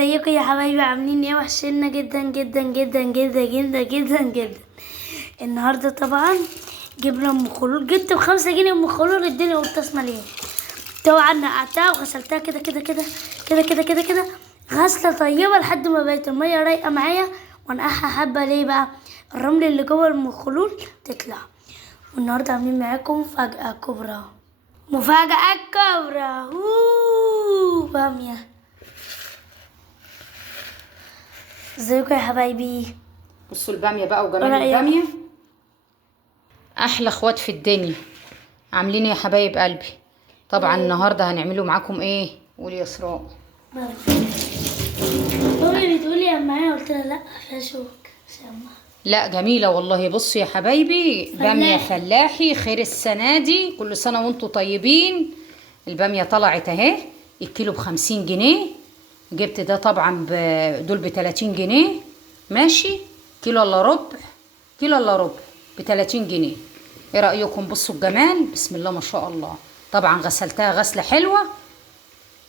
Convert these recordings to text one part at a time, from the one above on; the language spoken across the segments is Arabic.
ازيكم يا حبايبي؟ عاملين ايه؟ وحشنا جدا جدا جدا جدا جدا جدا جدا. النهارده طبعا جبنا ام خلول، جبت ب5 جنيه ام خلول، الدنيا والتصمه ليه. طبعا نقعتها وغسلتها كده كده كده كده كده كده كده غسله طيبه لحد ما بقت الميه رايقه معايا، وانقعها حبه. ليه بقى؟ الرمل اللي جوه ام خلول تطلع. والنهارده عاملين معاكم مفاجاه كبرى، مفاجاه كبرى. باميه. ازيكم يا حبايبي؟ بصوا الباميه بقى وجمال الباميه، احلى اخوات في الدنيا. عاملين ايه يا حبايب قلبي؟ طبعا النهارده هنعمله معاكم ايه؟ قولي يا اسراء. امي بتقولي يا معايا، قلت لها لا فيها شوك. لا جميله والله. بصوا يا حبايبي، باميه فلاحي خير السنه دي، كل سنه وانتم طيبين. الباميه طلعت اهي، الكيلو ب50 جنيه. جبت ده طبعا دول ب30 جنيه، ماشي. كيلو الا ربع، كيلو الا ربع ب30 جنيه. ايه رايكم؟ بصوا الجمال، بسم الله ما شاء الله. طبعا غسلتها غسله حلوه.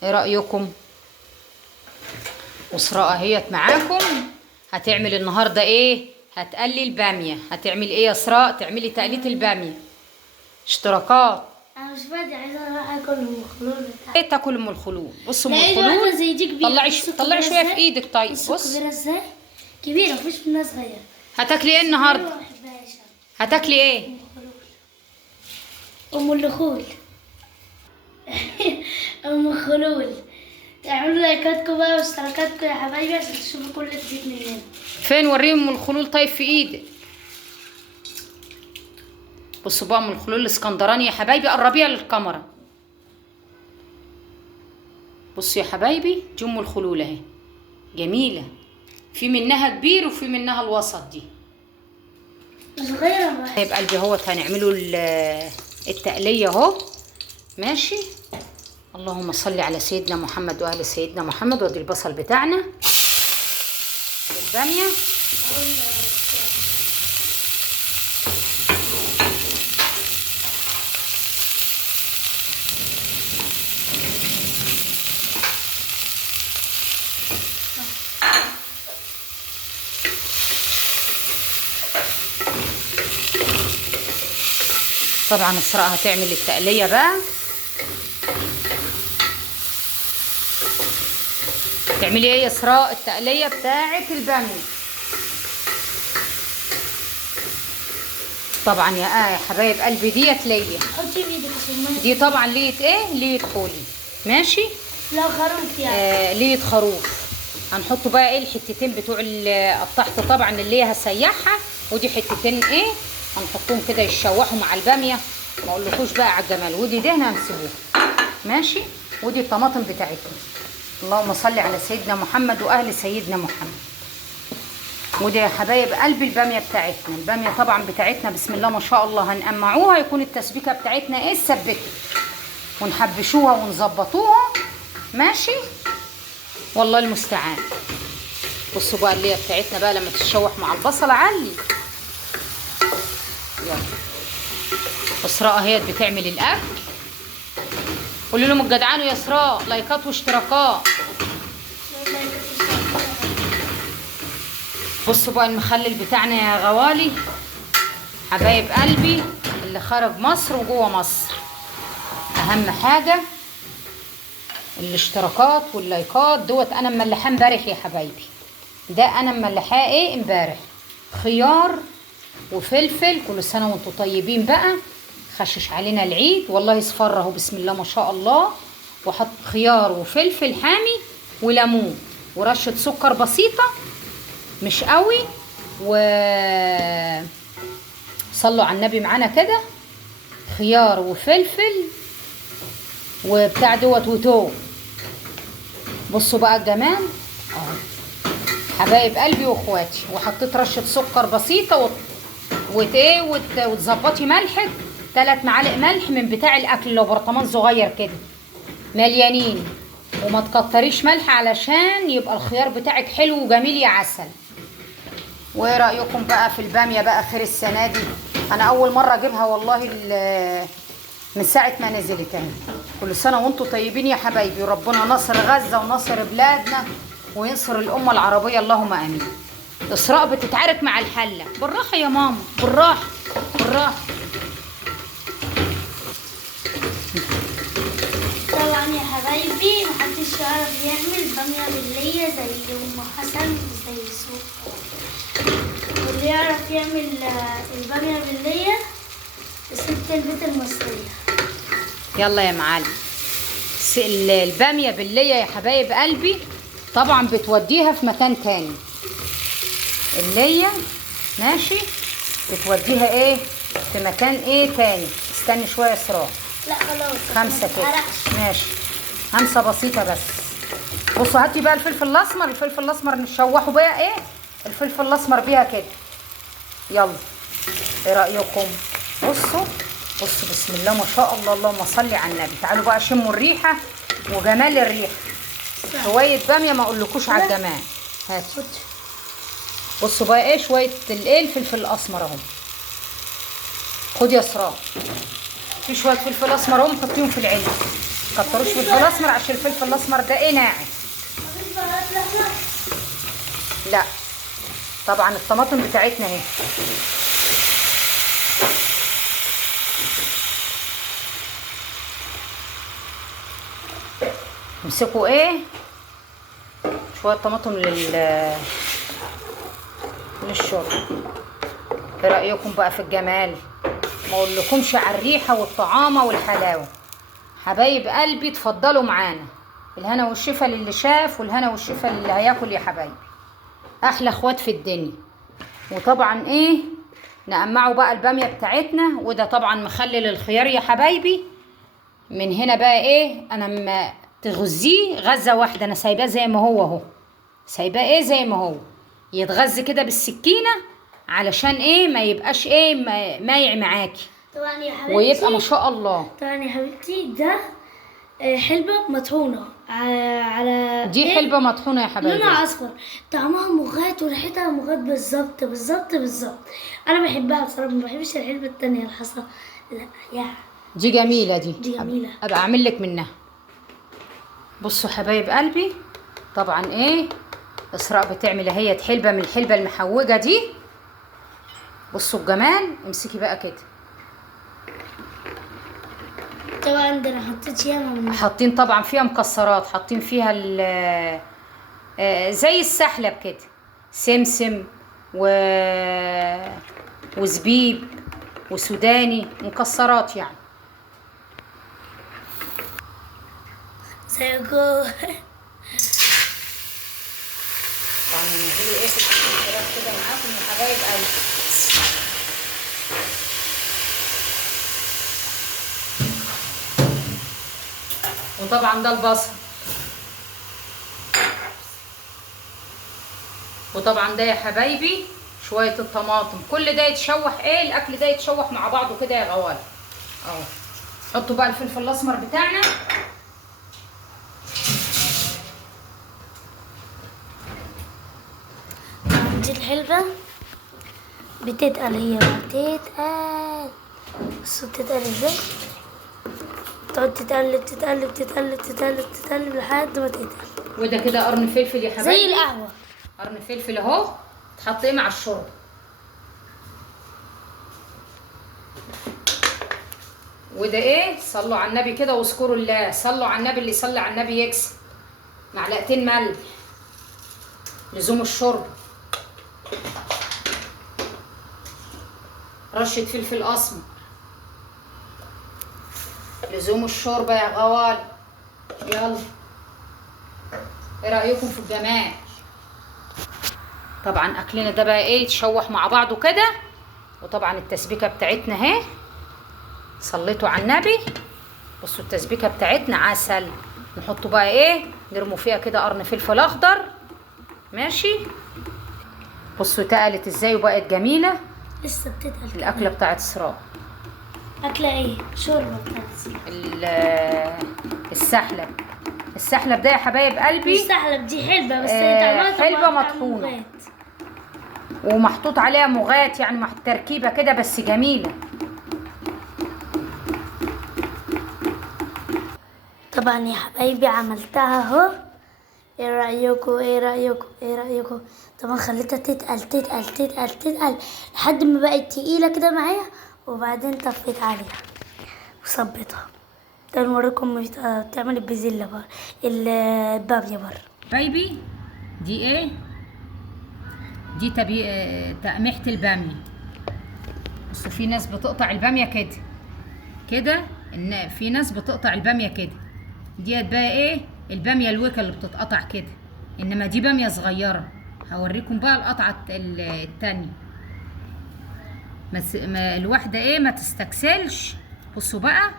ايه رايكم؟ واسراء اهيت معاكم. هتعمل النهارده ايه؟ هتقلي الباميه. هتعمل ايه يا اسراء؟ تعملي تقليه الباميه. اشتراكات. انا مش فاضي، عايزه اروح اكل ام الخلول بتاعتي. ايه تاكل ام الخلول؟ بصوا ام لقيت الخلول، واحده زي دي كبيره. طلعي شويه في ايدك. طيب بص، كبيره ازاي؟ كبيره، مفيش منها صغيره. هتاكلي ايه النهارده؟ ما بحبهاش أنا. هتاكلي ايه؟ ام الخلول. ام الخلول. اعملوا لايكاتكم بقى واشتراكاتكم يا حبايبي عشان تشوفوا كل جديد مننا. فين؟ وريهم ام الخلول طيب في ايدك. بصوا بقى ام الخلول الاسكندراني يا حبايبي، قربيها للكاميرا. بصوا يا حبايبي، دي ام الخلول اهي، جميله. في منها كبير وفي منها الوسط دي. صغيره بقى. طيب قلبي اهوت، هنعمله التقليه اهو، ماشي. اللهم صل على سيدنا محمد واهل سيدنا محمد. وادي البصل بتاعنا والباميه. طبعا اسراء هتعمل التقليه بقى. تعملي ايه يا اسراء؟ التقليه بتاعه الباميه. طبعا يا حبايب قلبي ديت ليا. حطي بايدك عشان دي طبعا ليت ايه؟ ليت خولي، ماشي. لا خروف يعني. ليت خروف. هنحط بقى ايه؟ الحتتين بتوع الطحط طبعا اللي هي هسيحها، ودي حتتين ايه هنحطهم كده يتشوحوا مع الباميه. ما اقولكوش بقى على الجمال. ودي دهنه هنسيبوها، ماشي. ودي الطماطم بتاعتنا. اللهم صل على سيدنا محمد واهل سيدنا محمد. ودي يا حبايب قلبي الباميه بتاعتنا. الباميه طبعا بتاعتنا بسم الله ما شاء الله هنقمعوها، يكون التسبيكه بتاعتنا ايه؟ اتسبكت، ونحبشوها ونظبطوها، ماشي. والله المستعان. بصوا بقى اللي هي بتاعتنا بقى لما تتشوح مع البصل علي. يلا اسراء اهي بتعمل الاكل. قولوا لهم الجدعان يا اسراء لايكات واشتراكات. بصوا بقى المخلل بتاعنا يا غوالي، حبايب قلبي اللي خارج مصر وجوه مصر. اهم حاجه الاشتراكات واللايكات دوت. انا مملحاه امبارح يا حبايبي، ده انا مملحاه ايه امبارح. خيار وفلفل، كل سنه وانتم طيبين بقى. خشش علينا العيد، والله يصفر اهو بسم الله ما شاء الله. وحط خيار وفلفل حامي وليمون ورشه سكر بسيطه مش قوي. صلوا على النبي معانا كده. خيار وفلفل وبتاع دوت وتوم. بصوا بقى الجمال اهو حبايب قلبي واخواتي. وحطيت رشه سكر بسيطه وتظبطي ملحك 3 معالق ملح من بتاع الاكل، لو برطمان صغير كده مليانين. وما تكتريش ملح علشان يبقى الخيار بتاعك حلو وجميل يا عسل. وايه رايكم بقى في الباميه بقى خير السنه دي؟ انا اول مره اجيبها والله من ساعه ما نزلت اهي. كل سنه وانتم طيبين يا حبايبي، وربنا نصر غزه ونصر بلادنا وينصر الأمة العربية اللهم آمين. إسراء بتتعارك مع الحلة. بالراحة يا ماما، بالراحة بالراحة. طبعا يا حبايبي محدش يعرف يعمل بامية باللية زي أم حسن زي سوق. واللي يعرف يعمل البامية باللية ست البيت المصرية. يلا يا معلم. البامية باللية يا حبايب قلبي طبعا بتوديها في مكان تاني. اللية ماشي بتوديها ايه في مكان ايه تاني. استني شوية إسراء. لا خلاص 5 كده ماشي. 5 بسيطة بس. بصوا هاتي بقى الفلفل الأسمر. الفلفل الأسمر نشوحه بقى ايه الفلفل الأسمر بيها كده. يلا ايه رأيكم؟ بصوا بسم الله ما شاء الله، اللهم صل على النبي. تعالوا بقى شموا الريحة وجمال الريحة. شوية بامية ما اقولكوش على الجمال. هاتي بصوا بقى ايه شوية الفلفل الأسمر اهو. خدي يا إسراء في شوية فلفل أسمر اهو حطيهم في العلبة. مكتروش فلفل أسمر عشان الفلفل الأسمر ده ايه ناعم. لا طبعا الطماطم بتاعتنا اهي. امسكوا ايه شويه طماطم للشرب. ايه رايكم بقى في الجمال؟ ما اقولكمش على الريحه والطعامه والحلاوه. حبايب قلبي اتفضلوا معانا. الهنا والشفا للي شاف والهنا والشفا للي هياكل يا حبايبي. احلى اخوات في الدنيا. وطبعا ايه نقمعوا بقى الباميه بتاعتنا. وده طبعا مخلل الخيار يا حبايبي. من هنا بقى ايه انا ما تغزيه غزه واحده. انا سايباه زي ما هو اهو. سايباه ايه زي ما هو يتغذى كده بالسكينه علشان ايه ما يبقاش ايه مايع معاكي. طبعا يا حبيبتي ويبقى ما شاء الله. طبعا يا حبيبتي ده حلبة مطحونة على دي إيه؟ حلبة مطحونة يا حبايبي. لونها اصفر طعمها مغات وريحتها مغات بالظبط بالظبط بالظبط. انا بحبها بصراحة. ما بحبش الحلبة التانية الحصى. لا يا دي جميلة. دي جميلة. ابقى اعمل لك منها. بصوا حبايب قلبي طبعا ايه إسراء بتعمل اهي حلبة من الحلبة المحوجة دي. بصوا الجمال. امسكي بقى كده. طبعا ده انا حطيت ياما حاطين طبعا فيها مكسرات. حاطين فيها زي السحلب كده سمسم وزبيب وسوداني مكسرات يعني. زيكو. طبعا نعمل ايه في المكسرات كده معاكم يا حبايب قلبي. وطبعا ده البصل. وطبعا ده يا حبايبي شويه الطماطم. كل ده يتشوح ايه الاكل ده يتشوح مع بعضه كده يا غوال اهو. حطوا بقى الفلفل الاسمر بتاعنا. دي الحلبة بتتقل. هي بتتقل. بصوا بتتقل ازاي. تقعد تتقلب لحد ما تتقل. وده كده قرن فلفل يا حبايبي زي القهوة. قرن فلفل اهو تحط ايه مع الشرب. وده ايه صلوا على النبي كده واذكروا الله. صلوا على النبي. اللي يصلي على النبي يكسب. معلقتين ملح لزوم الشرب. رشة فلفل اسمر لزوم الشوربة يا غوال. يلا ايه رأيكم في الجمال؟ طبعا اكلنا ده بقى ايه يتشوح مع بعضه كده. وطبعا التسبيكة بتاعتنا اهي. صليتوا على النبي. بصوا التسبيكة بتاعتنا عسل. نحطوا بقى ايه نرموا فيها كده قرن فلفل اخضر ماشي. بصوا اتقلت ازاي وبقت جميلة. لسه بتتقل. الاكلة بتاعت إسراء. أكلة إيه؟ شوربة بتاعت السحلب. السحلب ده يا حبايب قلبي مش سحلب. دي حلبة بس هي طعمها حلبة مطحونة ومحطوط عليها مغات يعني تركيبة كده بس جميلة. طبعا يا حبايبي عملتها اهو. ايه رأيكم. طبعا خليتها تتقل لحد ما بقت تقيلة كده معايا، وبعدين طفيت عليها وصبيتها. تعالوا نوريكم بتعمل البزلة بقى، البامية بره. بايبي دي ايه؟ دي تقميحة البامية. بصوا في ناس بتقطع البامية كده ان في ناس بتقطع البامية كده. ديت بقى ايه؟ البامية الويكة اللي بتتقطع كده، انما دي بامية صغيرة. هوريكم بقى القطعة التانية. الواحدة ايه ما تستكسلش. بصوا بقى،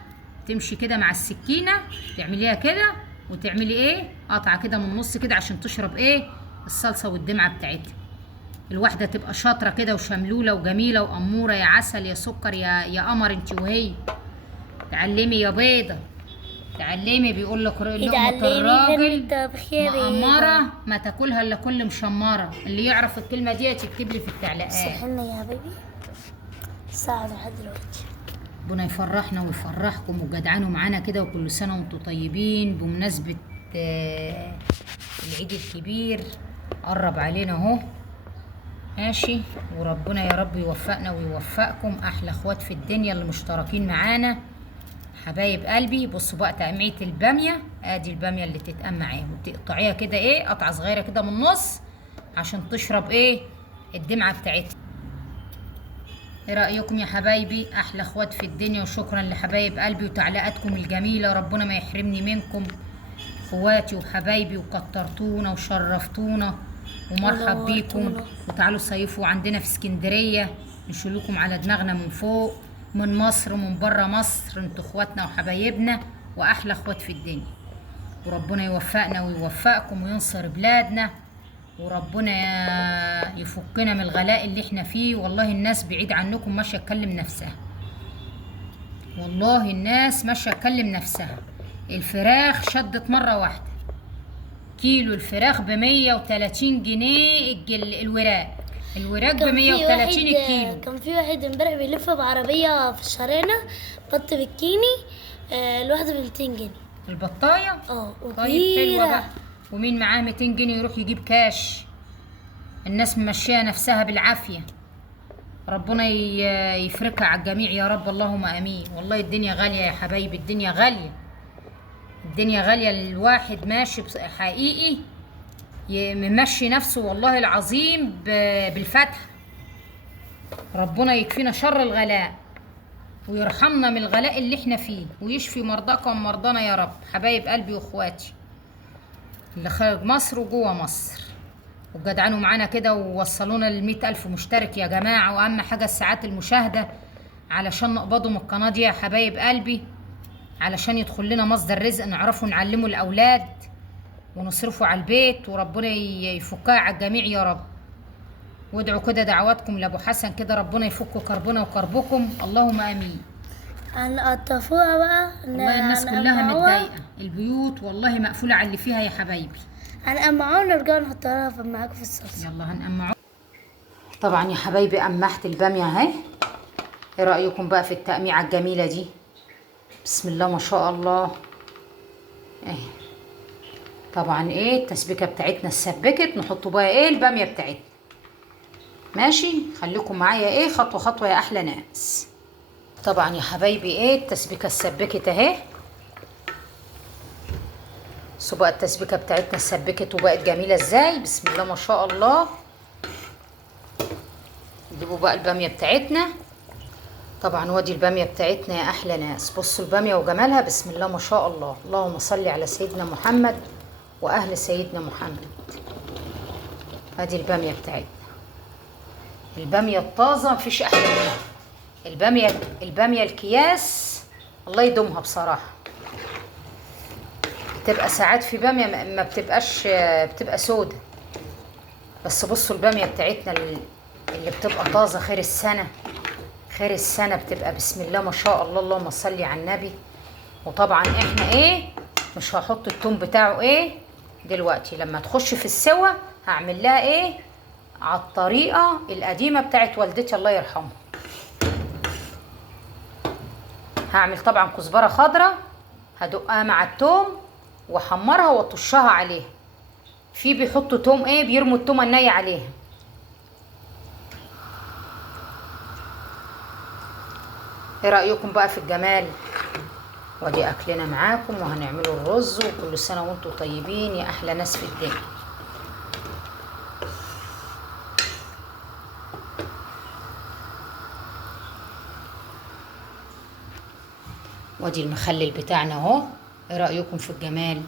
تمشي كده مع السكينة، تعمليها كده وتعملي ايه قطعة كده من النص كده عشان تشرب ايه الصلصة والدمعة بتاعتها. الواحدة تبقى شاطرة كده وشملولة وجميلة وأمورة، يا عسل يا سكر يا قمر انت وهي. تعلمي يا بيضة، تعلمي. بيقول لك لقمة الراجل مقمرة ما تاكلها الا كل مشمرة. اللي يعرف الكلمة دي يكتب لي في التعليقات. سحلنا يا حبيبي الساعة لحد دلوقتي. ربنا يفرحنا ويفرحكم وجدعانوا معانا كده، وكل سنة وانتم طيبين بمناسبة العيد الكبير قرب علينا اهو. ماشي، وربنا يا رب يوفقنا ويوفقكم احلى اخوات في الدنيا اللي مشتركين معانا حبايب قلبي. بصوا بقى تقمية البامية، ادي البامية اللي تتقم معاهم وتقطعيها كده ايه قطعة صغيرة كده من النص عشان تشرب ايه الدمعة بتاعتها. ايه رأيكم يا حبايبي؟ احلى اخوات في الدنيا، وشكرا لحبايب قلبي وتعليقاتكم الجميلة. ربنا ما يحرمني منكم اخواتي وحبايبي، وكترتونا وشرفتونا ومرحب بيكم. وتعالوا صيفوا عندنا في اسكندرية، نشيلكم على دماغنا من فوق، من مصر ومن بره مصر. انتوا اخواتنا وحبايبنا واحلى اخوات في الدنيا. وربنا يوفقنا ويوفقكم وينصر بلادنا، وربنا يفكنا من الغلاء اللي احنا فيه. والله الناس بعيد عنكم ماشيه تكلم نفسها، والله الناس ماشيه تكلم نفسها. الفراخ شدت مره واحده، كيلو الفراخ ب130 جنيه الوراك ب130 الكيلو. كان في واحد امبارح بيلف بعربية في الشارع بط بالكيني، الواحدة ب200 جنيه البطاية. طيب حلوة بقى. ومين معاه 200 جنيه يروح يجيب كاش؟ الناس ممشية نفسها بالعافية. ربنا يفرقها على الجميع يا رب، اللهم امين. والله الدنيا غالية يا حبايبي، الدنيا غالية، الدنيا غالية. الواحد ماشي حقيقي ممشي نفسه والله العظيم بالفتح. ربنا يكفينا شر الغلاء ويرحمنا من الغلاء اللي احنا فيه، ويشفي مرضاكم ومرضانا يا رب حبايب قلبي واخواتي اللي خارج مصر وجوه مصر. وجدعانوا معانا كده ووصلونا ل100,000 مشترك يا جماعة. واهم حاجة ساعات المشاهدة علشان نقبضوا من القناة دي يا حبايب قلبي، علشان يدخل لنا مصدر رزق نعرفوا نعلموا الاولاد ونصرفوا على البيت، وربنا يفكها على الجميع يا رب. وادعوا كده دعواتكم لابو حسن كده، ربنا يفك كربنا وكربكم، اللهم امين. هنقطفوها بقى. والله الناس كلها متضايقه، البيوت والله مقفوله على اللي فيها يا حبايبي. هنقمعوها ونرجع نحطها معاكم في الصلصه. يلا هنقمعوها. طبعا يا حبايبي قمحت الباميه اهي. ايه رايكم بقى في التقميعه الجميله دي؟ بسم الله ما شاء الله. اهي طبعا ايه التسبيكه بتاعتنا اتسبكت، نحط بقى ايه الباميه بتاعتنا. ماشي، خليكم معايا ايه خطوه خطوه يا احلى ناس. طبعا يا حبايبي ايه التسبيكه اتسبكت اهي. بصوا بقى التسبيكه بتاعتنا اتسبكت وبقت جميله ازاي، بسم الله ما شاء الله. نجيبوا بقى الباميه بتاعتنا. طبعا وادي الباميه بتاعتنا يا احلى ناس. بصوا الباميه وجمالها، بسم الله ما شاء الله. اللهم صل على سيدنا محمد واهل سيدنا محمد. ادي الباميه بتاعتنا، الباميه الطازه مفيش احلى منها. الباميه الكياس الله يدومها بصراحه. بتبقى ساعات في باميه ما بتبقاش، بتبقى سودة. بس بصوا الباميه بتاعتنا اللي بتبقى طازه خير السنه، خير السنه بتبقى بسم الله ما شاء الله. اللهم صل على النبي. وطبعا احنا ايه مش هحط التوم بتاعه ايه دلوقتي، لما تخش في السوا هعمل لها ايه على الطريقه القديمه بتاعت والدتي الله يرحمها. هعمل طبعا كزبره خضراء هدقها مع التوم واحمرها واطشها عليها. في بيحطوا توم ايه، بيرموا التومه النيه عليها. ايه رايكم بقى في الجمال؟ ودي اكلنا معاكم، وهنعملوا الرز، وكل سنه وانتم طيبين يا احلى ناس في الدنيا. ودي المخلل بتاعنا اهو. ايه رايكم في الجمال؟